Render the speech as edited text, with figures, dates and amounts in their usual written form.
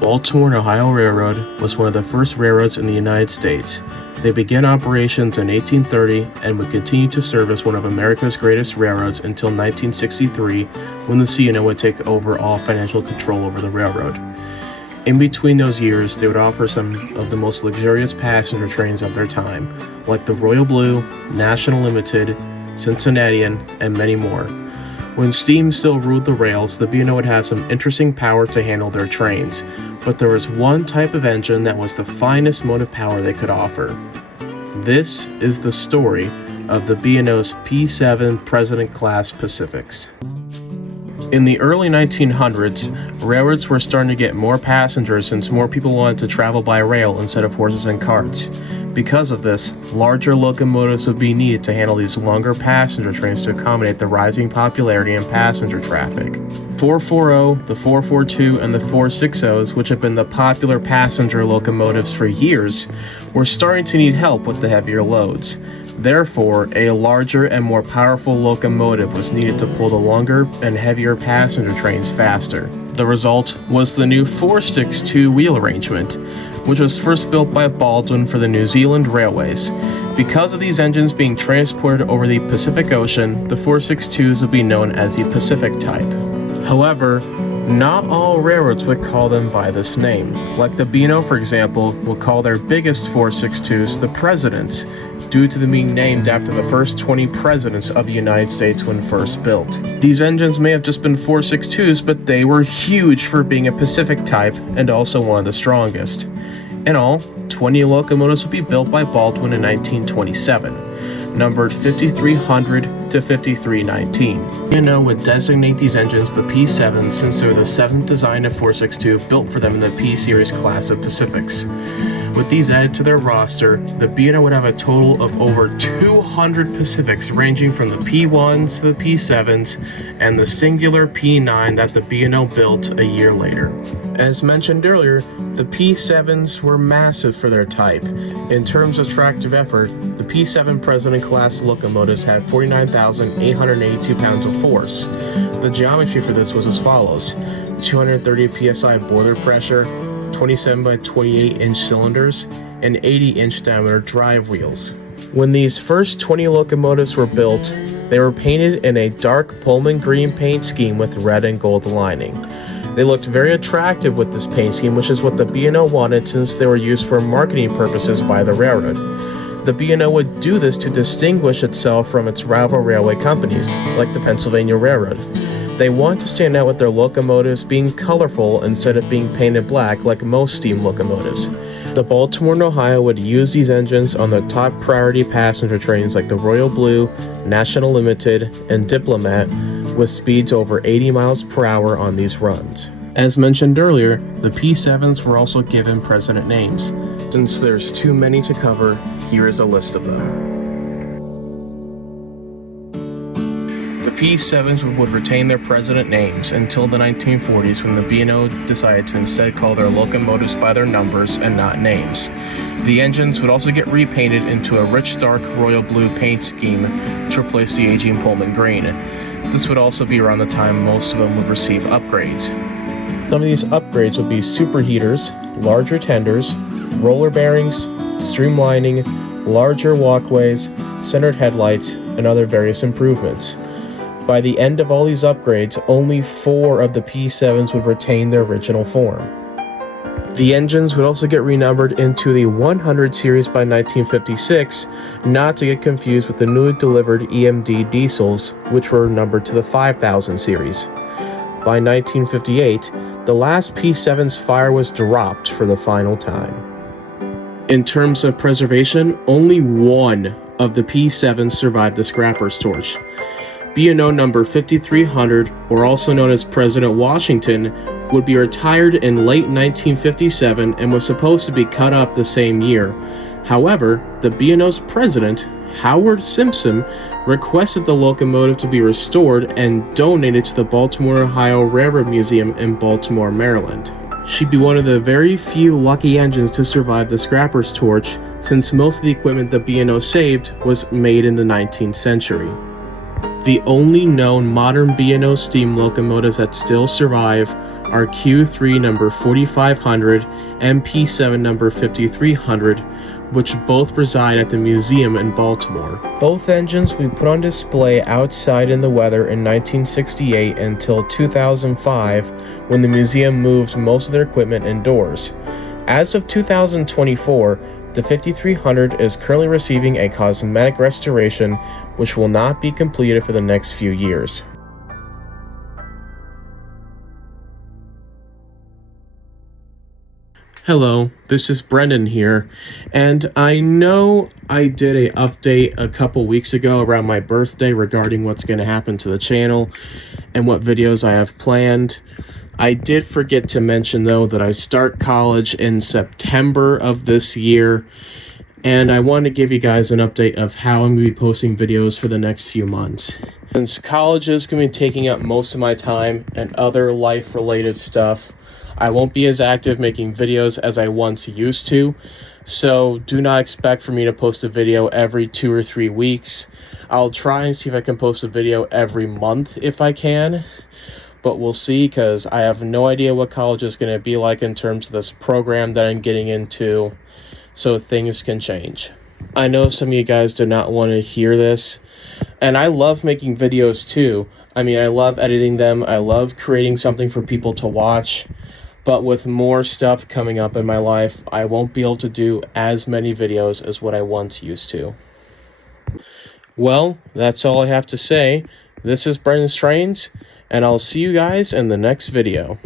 Baltimore and Ohio Railroad was one of the first railroads in the United States. They began operations in 1830 and would continue to serve as one of America's greatest railroads until 1963, when the C&O would take over all financial control over the railroad. In between those years, they would offer some of the most luxurious passenger trains of their time, like the Royal Blue, National Limited, Cincinnatian, and many more. When steam still ruled the rails, the B&O would have some interesting power to handle their trains, but there was one type of engine that was the finest motive power they could offer. This is the story of the B&O's P-7 President Class Pacifics. In the early 1900s, railroads were starting to get more passengers since more people wanted to travel by rail instead of horses and carts. Because of this, larger locomotives would be needed to handle these longer passenger trains to accommodate the rising popularity in passenger traffic. 440, the 442, and the 460s, which have been the popular passenger locomotives for years, were starting to need help with the heavier loads. Therefore, a larger and more powerful locomotive was needed to pull the longer and heavier passenger trains faster. The result was the new 462 wheel arrangement, which was first built by Baldwin for the New Zealand Railways. Because of these engines being transported over the Pacific Ocean, the 462s would be known as the Pacific type. However, not all railroads would call them by this name. Like the B&O, for example, will call their biggest 462s the Presidents, due to them being named after the first 20 presidents of the United States when first built. These engines may have just been 462s, but they were huge for being a Pacific type and also one of the strongest. In all, 20 locomotives would be built by Baldwin in 1927, numbered 5300 to 5319. B&O would designate these engines the P-7 since they were the 7th design of 462 built for them in the P-Series class of Pacifics. With these added to their roster, the B&O would have a total of over 200 Pacifics ranging from the P1s to the P7s and the singular P9 that the B&O built a year later. As mentioned earlier, the P7s were massive for their type. In terms of tractive effort, the P7 President class locomotives had 49,882 pounds of force. The geometry for this was as follows: 230 psi boiler pressure, 27 by 28 inch cylinders, and 80 inch diameter drive wheels. When these first 20 locomotives were built, they were painted in a dark Pullman green paint scheme with red and gold lining. They looked very attractive with this paint scheme, which is what the B&O wanted since they were used for marketing purposes by the railroad. The B&O would do this to distinguish itself from its rival railway companies, like the Pennsylvania Railroad. They wanted to stand out with their locomotives being colorful instead of being painted black like most steam locomotives. The Baltimore and Ohio would use these engines on the top priority passenger trains like the Royal Blue, National Limited, and Diplomat, with speeds over 80 miles per hour on these runs. As mentioned earlier, the P7s were also given president names. Since there's too many to cover, here is a list of them. The P7s would retain their president names until the 1940s, when the B&O decided to instead call their locomotives by their numbers and not names. The engines would also get repainted into a rich dark royal blue paint scheme to replace the aging Pullman green. This would also be around the time most of them would receive upgrades. Some of these upgrades would be superheaters, larger tenders, roller bearings, streamlining, larger walkways, centered headlights, and other various improvements. By the end of all these upgrades, only 4 of the P7s would retain their original form. The engines would also get renumbered into the 100 series by 1956, not to get confused with the newly delivered EMD diesels, which were numbered to the 5000 series. By 1958, the last P7's fire was dropped for the final time. In terms of preservation, only 1 of the P7s survived the scrapper's torch. B&O number 5300, or also known as President Washington, would be retired in late 1957 and was supposed to be cut up the same year. However, the B&O's president, Howard Simpson, requested the locomotive to be restored and donated to the Baltimore Ohio Railroad Museum in Baltimore, Maryland. She'd be one of the very few lucky engines to survive the scrapper's torch, since most of the equipment the B&O saved was made in the 19th century. The only known modern B&O steam locomotives that still survive are Q3 number 4500 and P-7 number 5300, which both reside at the museum in Baltimore. Both engines we put on display outside in the weather in 1968 until 2005, when the museum moved most of their equipment indoors. As of 2024, the 5300 is currently receiving a cosmetic restoration, which will not be completed for the next few years. Hello, this is Brendan here, and I know I did an update a couple weeks ago around my birthday regarding what's going to happen to the channel and what videos I have planned. I did forget to mention though that I start college in September of this year, and I want to give you guys an update of how I'm going to be posting videos for the next few months. Since college is going to be taking up most of my time and other life-related stuff, I won't be as active making videos as I once used to, so do not expect for me to post a video every 2 or 3 weeks. I'll try and see if I can post a video every month if I can, but we'll see, because I have no idea what college is going to be like in terms of this program that I'm getting into, so things can change. I know some of you guys do not want to hear this, and I love making videos too. I mean, I love editing them, I love creating something for people to watch, but with more stuff coming up in my life, I won't be able to do as many videos as what I once used to. Well, that's all I have to say. This is Brendan's Trains, and I'll see you guys in the next video.